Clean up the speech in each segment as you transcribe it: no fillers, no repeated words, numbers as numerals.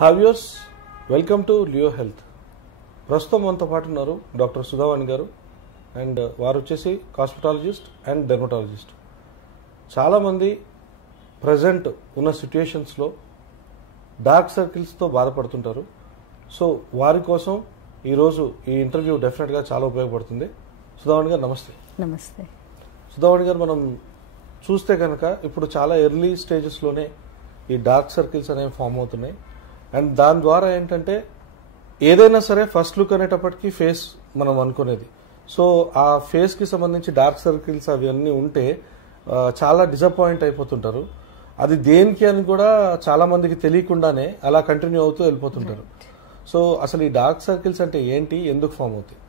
హావ్యూర్స్ welcome to Leo health. ప్రస్తుతం మనతో పాటు ఉన్నారు డాక్టర్ సుధావాణి గారు. అండ్ వారు వచ్చేసి కాస్మెటాలజిస్ట్ అండ్ డెర్మటాలజిస్ట్. చాలామంది ప్రజెంట్ ఉన్న సిచ్యుయేషన్స్లో డార్క్ సర్కిల్స్తో బాధపడుతుంటారు. సో వారి కోసం ఈరోజు ఈ ఇంటర్వ్యూ డెఫినెట్గా చాలా ఉపయోగపడుతుంది. సుధావాణి గారు నమస్తే. నమస్తే. సుధావాణి గారు, మనం చూస్తే కనుక ఇప్పుడు చాలా ఎర్లీ స్టేజెస్లోనే ఈ డార్క్ సర్కిల్స్ అనేవి ఫామ్ అవుతున్నాయి. అండ్ దాని ద్వారా ఏంటంటే ఏదైనా సరే ఫస్ట్ లుక్ అనేటప్పటికీ ఫేస్ మనం అనుకునేది. సో ఆ ఫేస్కి సంబంధించి డార్క్ సర్కిల్స్ అవి అన్నీ ఉంటే చాలా డిసప్పాయింట్ అయిపోతుంటారు. అది దేనికి అని కూడా చాలా మందికి తెలియకుండానే అలా కంటిన్యూ అవుతూ వెళ్ళిపోతుంటారు. సో అసలు ఈ డార్క్ సర్కిల్స్ అంటే ఏంటి, ఎందుకు ఫామ్ అవుతాయి?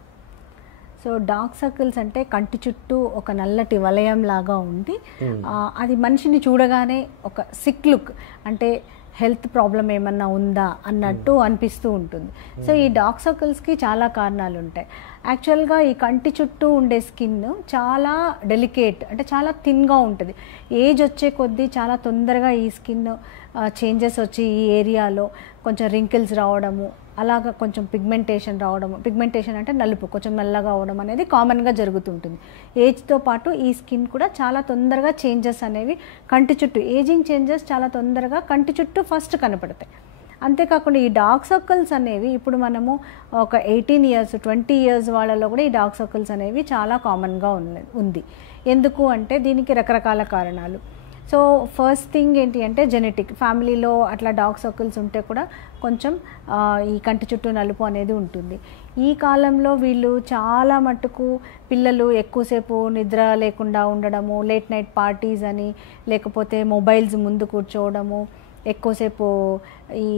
సో డార్క్ సర్కిల్స్ అంటే కంటి చుట్టూ ఒక నల్లటి వలయం లాగా ఉండి అది మనిషిని చూడగానే ఒక సిక్ లుక్, అంటే హెల్త్ ప్రాబ్లం ఏమన్నా ఉందా అన్నట్టు అనిపిస్తూ ఉంటుంది. సో ఈ డార్క్ సర్కిల్స్కి చాలా కారణాలు ఉంటాయి. యాక్చువల్గా ఈ కంటి చుట్టూ ఉండే స్కిన్ చాలా డెలికేట్, అంటే చాలా థిన్గా ఉంటుంది. ఏజ్ వచ్చే కొద్దీ చాలా తొందరగా ఈ స్కిన్ చేంజెస్ వచ్చి ఈ ఏరియాలో కొంచెం రింకిల్స్ రావడము, అలాగా కొంచెం పిగ్మెంటేషన్ రావడము. పిగ్మెంటేషన్ అంటే నలుపు, కొంచెం నల్లగా అవడం అనేది కామన్గా జరుగుతుంటుంది. ఏజ్తో పాటు ఈ స్కిన్ కూడా చాలా తొందరగా చేంజెస్ అనేవి కంటి చుట్టూ, ఏజింగ్ చేంజెస్ చాలా తొందరగా కంటి చుట్టూ ఫస్ట్ కనపడతాయి. అంతేకాకుండా ఈ డార్క్ సర్కిల్స్ అనేవి ఇప్పుడు మనము ఒక 18 years 20 years వాళ్ళలో కూడా ఈ డార్క్ సర్కిల్స్ అనేవి చాలా కామన్గా ఉంది. ఎందుకు అంటే దీనికి రకరకాల కారణాలు. సో ఫస్ట్ థింగ్ ఏంటి అంటే జెనెటిక్. ఫ్యామిలీలో అట్లా డార్క్ సర్కిల్స్ ఉంటే కూడా కొంచెం ఈ కంటి చుట్టూ నలుపు అనేది ఉంటుంది. ఈ కాలంలో వీళ్ళు చాలా మట్టుకు పిల్లలు ఎక్కువసేపు నిద్ర లేకుండా ఉండడము, లేట్ నైట్ పార్టీస్ అని, లేకపోతే మొబైల్స్ ముందు కూర్చోవడము, ఎక్కువసేపు ఈ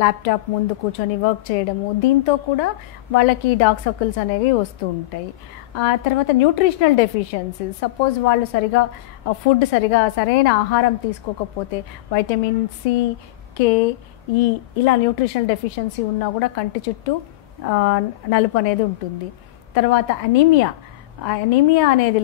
ల్యాప్టాప్ ముందు కూర్చొని వర్క్ చేయడము, దీంతో కూడా వాళ్ళకి డార్క్ సర్కిల్స్ అనేవి వస్తూ ఉంటాయి. తర్వాత న్యూట్రిషనల్ డెఫిషియన్సీ. సపోజ్ వాళ్ళు సరైన ఆహారం తీసుకోకపోతే వైటమిన్ సి, కే, ఈ ఇలా న్యూట్రిషనల్ డెఫిషియన్సీ ఉన్నా కూడా కంటి చుట్టూ నలుపు అనేది ఉంటుంది. తర్వాత అనీమియా అనేది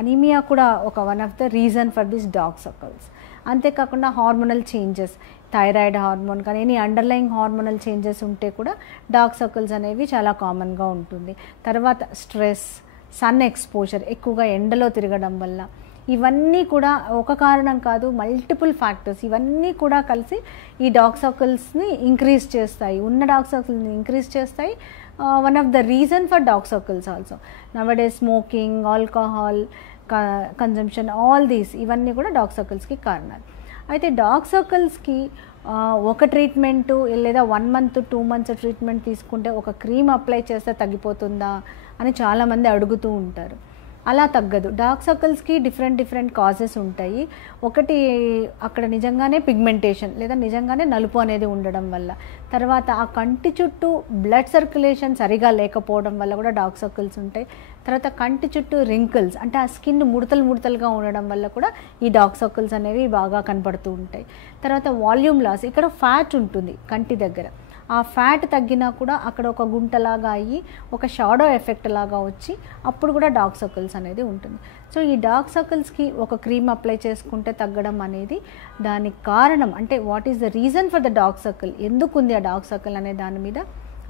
అనీమియా కూడా one of the reason for this dark circles. అంతేకాకుండా హార్మోనల్ చేంజెస్, థైరాయిడ్ హార్మోన్ కానీ ఎనీ అండర్లయింగ్ హార్మోనల్ చేంజెస్ ఉంటే కూడా డార్క్ సర్కిల్స్ అనేవి చాలా కామన్గా ఉంటుంది. తర్వాత స్ట్రెస్, సన్ ఎక్స్పోజర్, ఎక్కువగా ఎండలో తిరగడం వల్ల, ఇవన్నీ కూడా ఒక కారణం కాదు, మల్టిపుల్ ఫ్యాక్టర్స్, ఇవన్నీ కూడా కలిసి ఈ డార్క్ సర్కిల్స్ని ఇంక్రీజ్ చేస్తాయి, ఉన్న డార్క్ సర్కిల్స్ని ఇంక్రీజ్ చేస్తాయి. One of the reason for dark circles also nowadays smoking, alcohol consumption, all these, ఇవన్నీ కూడా డార్క్ సర్కిల్స్కి కారణాలు. అయితే డార్క్ సర్కిల్స్కి ఒక ట్రీట్మెంటు లేదా 1 month 2 months ట్రీట్మెంట్ తీసుకుంటే ఒక క్రీమ్ అప్లై చేస్తే తగ్గిపోతుందా అని చాలామంది అడుగుతూ ఉంటారు. అలా తగ్గదు. డార్క్ సర్కిల్స్కి డిఫరెంట్ కాజెస్ ఉంటాయి. ఒకటి అక్కడ నిజంగానే పిగ్మెంటేషన్ లేదా నిజంగానే నలుపు అనేది ఉండడం వల్ల, తర్వాత ఆ కంటి చుట్టూ బ్లడ్ సర్క్యులేషన్ సరిగా లేకపోవడం వల్ల కూడా డార్క్ సర్కిల్స్ ఉంటాయి. తర్వాత కంటి చుట్టూ రింకిల్స్, అంటే ఆ స్కిన్ ముడతలుగా ఉండడం వల్ల కూడా ఈ డార్క్ సర్కిల్స్ అనేవి బాగా కనపడుతూ ఉంటాయి. తర్వాత వాల్యూమ్ లాస్, ఇక్కడ ఫ్యాట్ ఉంటుంది కంటి దగ్గర, ఆ ఫ్యాట్ తగ్గినా కూడా అక్కడ ఒక గుంటలాగా అయ్యి ఒక షాడో ఎఫెక్ట్ లాగా వచ్చి అప్పుడు కూడా డార్క్ సర్కిల్స్ అనేది ఉంటుంది. సో ఈ డార్క్ సర్కిల్స్కి ఒక క్రీమ్ అప్లై చేసుకుంటే తగ్గడం అనేది దానికి కారణం, అంటే what is the reason for the dark circle, ఎందుకు ఉంది ఆ డార్క్ సర్కిల్ అనే దాని మీద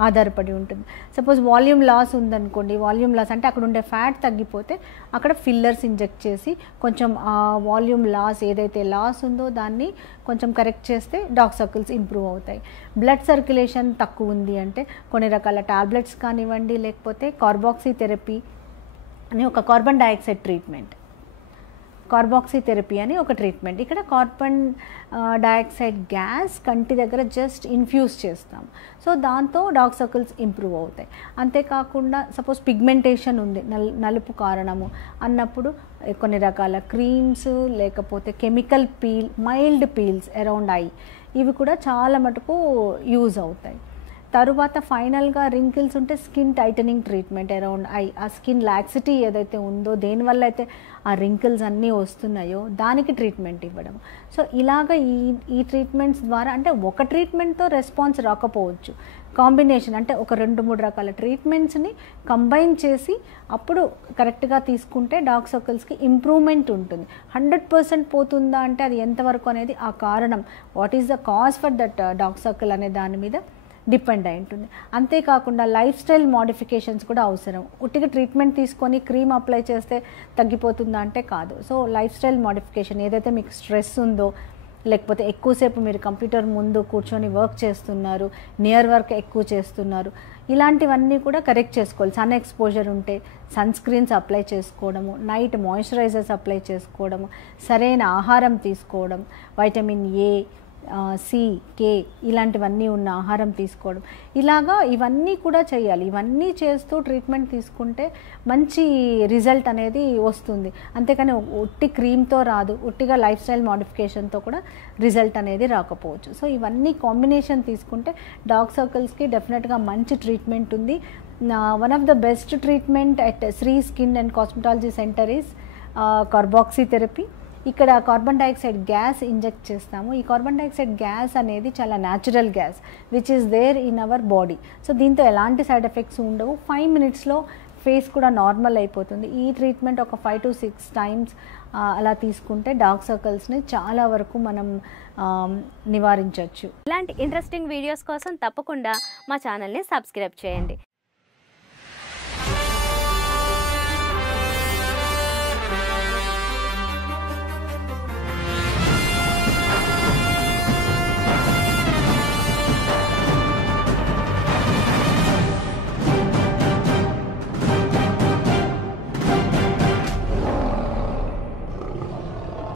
ఆధారపడి ఉంటుంది. సపోజ్ వాల్యూమ్ లాస్ ఉందనుకోండి, వాల్యూమ్ లాస్ అంటే అక్కడ ఉండే ఫ్యాట్ తగ్గిపోతే అక్కడ ఫిల్లర్స్ ఇంజెక్ట్ చేసి కొంచెం ఆ వాల్యూమ్ లాస్ ఏదైతే లాస్ ఉందో దాన్ని కొంచెం కరెక్ట్ చేస్తే డార్క్ సర్కిల్స్ ఇంప్రూవ్ అవుతాయి. బ్లడ్ సర్క్యులేషన్ తక్కువ ఉంది అంటే కొన్ని రకాల టాబ్లెట్స్ కానివ్వండి, లేకపోతే కార్బాక్సీ థెరపీ అని ఒక carbon dioxide treatment, carboxy therapy అని ఒక ట్రీట్మెంట్. ఇక్కడ కార్బన్ డైఆక్సైడ్ గ్యాస్ కంటి దగ్గర జస్ట్ ఇన్ఫ్యూజ్ చేస్తాం. సో దాంతో డార్క్ సర్కిల్స్ ఇంప్రూవ్ అవుతాయి. అంతేకాకుండా సపోజ్ పిగ్మెంటేషన్ ఉంది, నలుపు కారణము అన్నప్పుడు కొన్ని రకాల క్రీమ్స్, లేకపోతే chemical mild peels around I, ఇవి కూడా చాలా మటుకు యూజ్ అవుతాయి. తరువాత ఫైనల్గా రింకిల్స్ ఉంటే skin titling treatment around I, ఆ స్కిన్ లాక్సిటీ ఏదైతే ఉందో దేనివల్ల అయితే ఆ రింకిల్స్ అన్నీ వస్తున్నాయో దానికి ట్రీట్మెంట్ ఇవ్వడం. సో ఇలాగ ఈ ట్రీట్మెంట్స్ ద్వారా అంటే ఒక ట్రీట్మెంట్తో రెస్పాన్స్ రాకపోవచ్చు, కాంబినేషన్ అంటే ఒక 2-3 రకాల ట్రీట్మెంట్స్ని కంబైన్ చేసి అప్పుడు కరెక్ట్గా తీసుకుంటే డార్క్ సర్కిల్స్కి ఇంప్రూవ్మెంట్ ఉంటుంది. 100% పోతుందా అంటే అది ఎంతవరకు అనేది ఆ కారణం, what is the cause for that dark circle అనే దాని మీద డిపెండ్ అయి ఉంటుంది. అంతేకాకుండా లైఫ్ స్టైల్ మోడిఫికేషన్స్ కూడా అవసరం. ఉట్టిగా ట్రీట్మెంట్ తీసుకొని క్రీమ్ అప్లై చేస్తే తగ్గిపోతుందా అంటే కాదు. సో లైఫ్ స్టైల్ మోడిఫికేషన్, ఏదైతే మీకు స్ట్రెస్ ఉందో, లేకపోతే ఎక్కువసేపు మీరు కంప్యూటర్ ముందు కూర్చొని వర్క్ చేస్తున్నారు, నియర్ వర్క్ ఎక్కువ చేస్తున్నారు, ఇలాంటివన్నీ కూడా కరెక్ట్ చేసుకోవాలి. సన్ ఎక్స్పోజర్ ఉంటే సన్ స్క్రీన్స్ అప్లై చేసుకోవడము, నైట్ మాయిశ్చరైజర్స్ అప్లై చేసుకోవడము, సరైన ఆహారం తీసుకోవడం, వైటమిన్ ఏ, సి, కే ఇలాంటివన్నీ ఉన్న ఆహారం తీసుకోవడం, ఇలాగా ఇవన్నీ కూడా చేయాలి. ఇవన్నీ చేస్తూ ట్రీట్మెంట్ తీసుకుంటే మంచి రిజల్ట్ అనేది వస్తుంది. అంతేకాని ఉట్టి క్రీమ్తో రాదు, ఉట్టిగా లైఫ్ స్టైల్ మోడిఫికేషన్తో కూడా రిజల్ట్ అనేది రాకపోవచ్చు. సో ఇవన్నీ కాంబినేషన్ తీసుకుంటే డార్క్ సర్కిల్స్కి డెఫినెట్గా మంచి ట్రీట్మెంట్ ఉంది. One of the best treatment at Shri skin and cosmetology centre is carboxy therapy. ఇక్కడ కార్బన్ డైఆక్సైడ్ గ్యాస్ ఇంజెక్ట్ చేస్తాము. ఈ కార్బన్ డైఆక్సైడ్ గ్యాస్ అనేది చాలా natural gas which is there in our body. So దీంతో ఎలాంటి సైడ్ ఎఫెక్ట్స్ ఉండవు. 5 minutesలో face కూడా normal అయిపోతుంది. ఈ ట్రీట్మెంట్ ఒక 5 to 6 times అలా తీసుకుంటే డార్క్ సర్కిల్స్ని చాలా వరకు మనం నివారించవచ్చు. ఇలాంటి ఇంట్రెస్టింగ్ వీడియోస్ కోసం తప్పకుండా మా ఛానల్ని సబ్స్క్రైబ్ చేయండి.